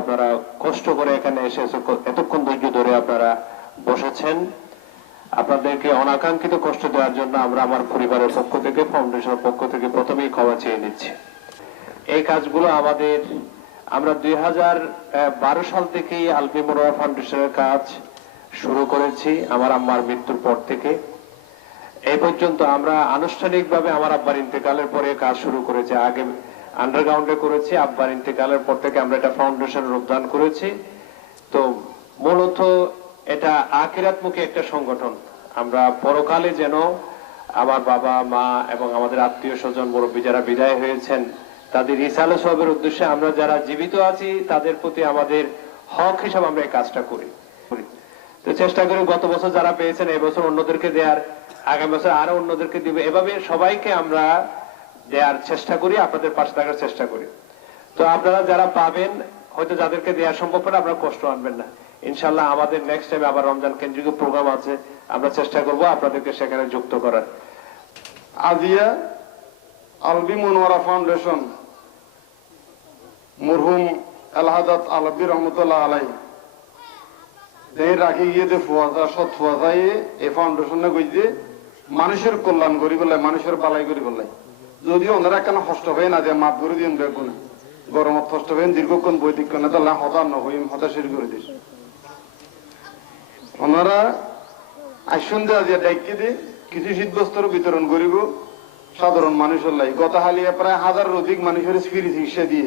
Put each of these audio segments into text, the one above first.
আপনারা কষ্ট করে এখানে এসে এতক্ষণ ধৈর্য ধরে আপনারা বসেছেন। আপনাদেরকে অনাকাঙ্ক্ষিত কষ্ট দেওয়ার জন্য আমরা আমার পরিবারের পক্ষ থেকে ফাউন্ডেশনের পক্ষ থেকে প্রথমেই ক্ষমা চেয়ে নিচ্ছি। এই কাজগুলো আমাদের, আমরা দুই হাজার বারো সাল থেকেই আলপি মোড়া ফাউন্ডেশনের কাজ শুরু করেছি, আমার আম্মার মৃত্যুর পর থেকে। এই পর্যন্ত আমরা আনুষ্ঠানিকভাবে আমার আব্বার ইন্তেকালের পরে কাজ শুরু করেছি। আগে আন্ডারগ্রাউন্ডে করেছি আব্বার ইন্তেকালের পর থেকে আমরা এটা ফাউন্ডেশন রূপদান করেছি। তো মূলত এটা আখিরাতমুখী একটা সংগঠন। আমরা পরকালে যেন আমার বাবা, মা এবং আমাদের আত্মীয় স্বজন, মুরব্বী যারা বিদায় হয়েছেন, তাদের রিসালে সবের উদ্দেশ্যে আমরা যারা জীবিত আছি, তাদের প্রতি আমাদের হক হিসাবে আমরা এই কাজটা করি। তো চেষ্টা করি গত বছর যারা পেয়েছেন, এই বছর অন্যদেরকে দেওয়ার, আগামী বছর আরও অন্যদেরকে দিবে। এভাবে সবাইকে আমরা দেওয়ার চেষ্টা করি, আপনাদের পাশে থাকার চেষ্টা করি। তো আপনারা যারা পাবেন, হয়তো যাদেরকে দেওয়া সম্ভব হবে আপনারা কষ্ট আনবেন না। ইনশাল্লাহ আমাদের নেক্সট টাইম আবার রমজান কেন্দ্রিক প্রোগ্রাম আছে, আমরা চেষ্টা করব আপনাদেরকে সেখানে যুক্ত করার। আজিয়া আলবি মনোয়ারা ফাউন্ডেশন, মরহুম আলহাদাত আলবি রহমতুল্লাহ আলাই। দেই রাখি গিয়ে যে ফুয়াজা, সৎ ফুয়াজাই এই ফাউন্ডেশনে গইছে মানুষের কল্যাণ করি বলে, মানুষের বালাই করি বলে। যদি ওনারা কেন হষ্ট হয়ে না যে মাপ করে দিন দেখুন। গরমত হষ্ট হয়ে দীর্ঘক্ষণ বৈদিক না, তাহলে হতার নহইম হতাশির করে দিস। ওনারা আসন যে দায়িত্ব দিয়ে কিছু শীতবস্ত্র বিতরণ করিব, সাধারণ মানুষের লাই। গত হালিয়া প্রায় হাজারের অধিক মানুষের ফ্রি চিকিৎসা দিয়ে,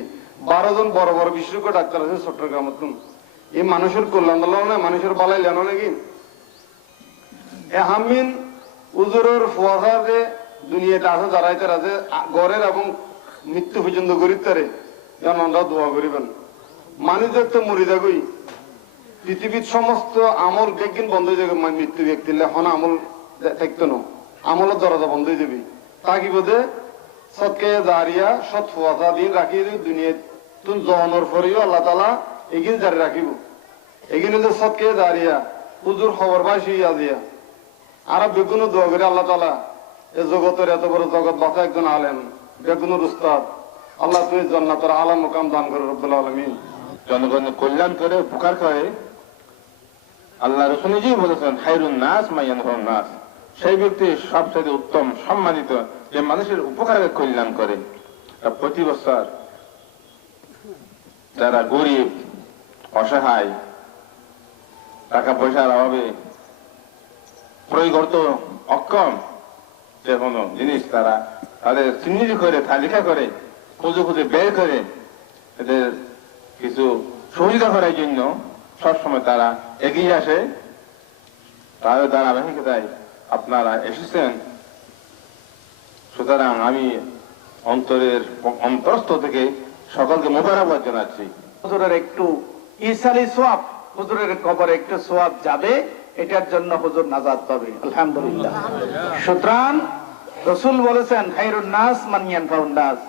বারো জন বড় বড় বিশেষজ্ঞ ডাক্তার আছে চট্টগ্রামত এই মানুষের কল্যাণ দল না মানুষের বালাই লেন নাকি? এ হামিন উজুরের ফুয়াশা যে দুনিয়াতে আছে, যারাই তারা যে গড়ের এবং মৃত্যু পর্যন্ত গরিব তারে। যেন দোয়া করিবেন। মানুষ দেখতে মরি যাগই পৃথিবীর সমস্ত আমল বেগিন বন্ধ হয়ে যাবে মানে মৃত্যু ব্যক্তির এখন আমল দে- থাকতো না। আমলের দরজা বন্ধ হয়ে যাবে। তা কি বোধে সৎকে দাঁড়িয়া সৎ ফুয়াশা দিন রাখি দুনিয়া তুন জহনের আল্লাহ তালা এগিন জারি রাখিব। এগিন হলে সৎকে দাঁড়িয়া হুজুর খবর পাইছি দিয়া। আর বেগুনো দোয়া করে আল্লাহ তালা এ জগতের এত বড় জগৎ বাঁচা একজন আলেন বেগুনুর উস্তাদ। আল্লাহ তুমি জন্নাতের আলাম মোকাম দান করে রব্বুল আলমিন। জনগণের কল্যাণ করে, উপকার করে। আল্লাহ রসুল নিজেই বলেছেন হাইরুন নাস মাইয়ান নাস। সেই ব্যক্তি সবচেয়ে উত্তম, সম্মানিত, যে মানুষের উপকারে কল্যাণ করে। প্রতি বছর যারা গরিব, অসহায়, টাকা পয়সার অভাবে প্রয়োগত অক্ষম যে কোনো জিনিস তারা তাদের চিহ্নিত করে তালিকা করে খুঁজে খুঁজে বের করে এদের কিছু সুবিধা করার জন্য সবসময় তারা এগিয়ে আসে তাদের ধারাবাহিকতায় আপনারা এসেছেন সুতরাং আমি অন্তরের অন্তরস্থ থেকে সকলকে মোবারকবাদ জানাচ্ছি একটু ইসালি সোয়াব হুজুরের কবরে একটু সোয়াব যাবে এটার জন্য হুজুর নাজাদ পাবে, আলহামদুলিল্লাহ। সুতরাং রসুল বলেছেন, খাইরুন নাস মানিয়ান নাস।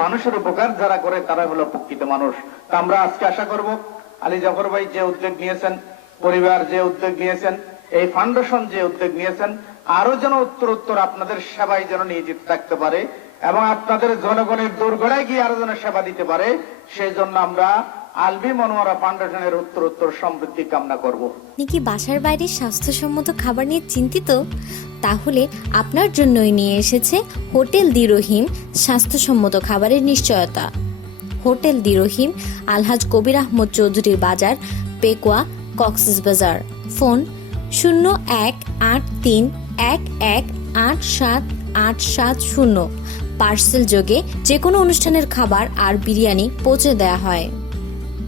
মানুষের উপকার যারা করে তারা হলো প্রকৃত মানুষ। তা আমরা আজকে আশা করব, আলী জাফর ভাই যে উদ্যোগ নিয়েছেন, পরিবার যে উদ্যোগ নিয়েছেন, এই ফাউন্ডেশন যে উদ্যোগ নিয়েছেন আরও যেন উত্তর উত্তর আপনাদের সেবায় যেন নিয়োজিত থাকতে পারে এবং আপনাদের জনগণের দোরগোড়ায় গিয়ে আরও যেন সেবা দিতে পারে, সেই জন্য আমরা আলবি মনোয়ারা ফাউন্ডেশনের উত্তর উত্তর সমৃদ্ধি কামনা করব। আপনি কি বাসার বাইরে স্বাস্থ্যসম্মত খাবার নিয়ে চিন্তিত? তাহলে আপনার জন্যই নিয়ে এসেছে হোটেল দি রহিম স্বাস্থ্যসম্মত খাবারের নিশ্চয়তা। হোটেল দি রহিম আলহাজ কবির আহমদ চৌধুরীর বাজার পেকুয়া কক্সেস বাজার। ফোন শূন্য এক আট তিন এক এক আট সাত আট সাত শূন্য। পার্সেল যোগে যে কোনো অনুষ্ঠানের খাবার আর বিরিয়ানি পৌঁছে দেওয়া হয়।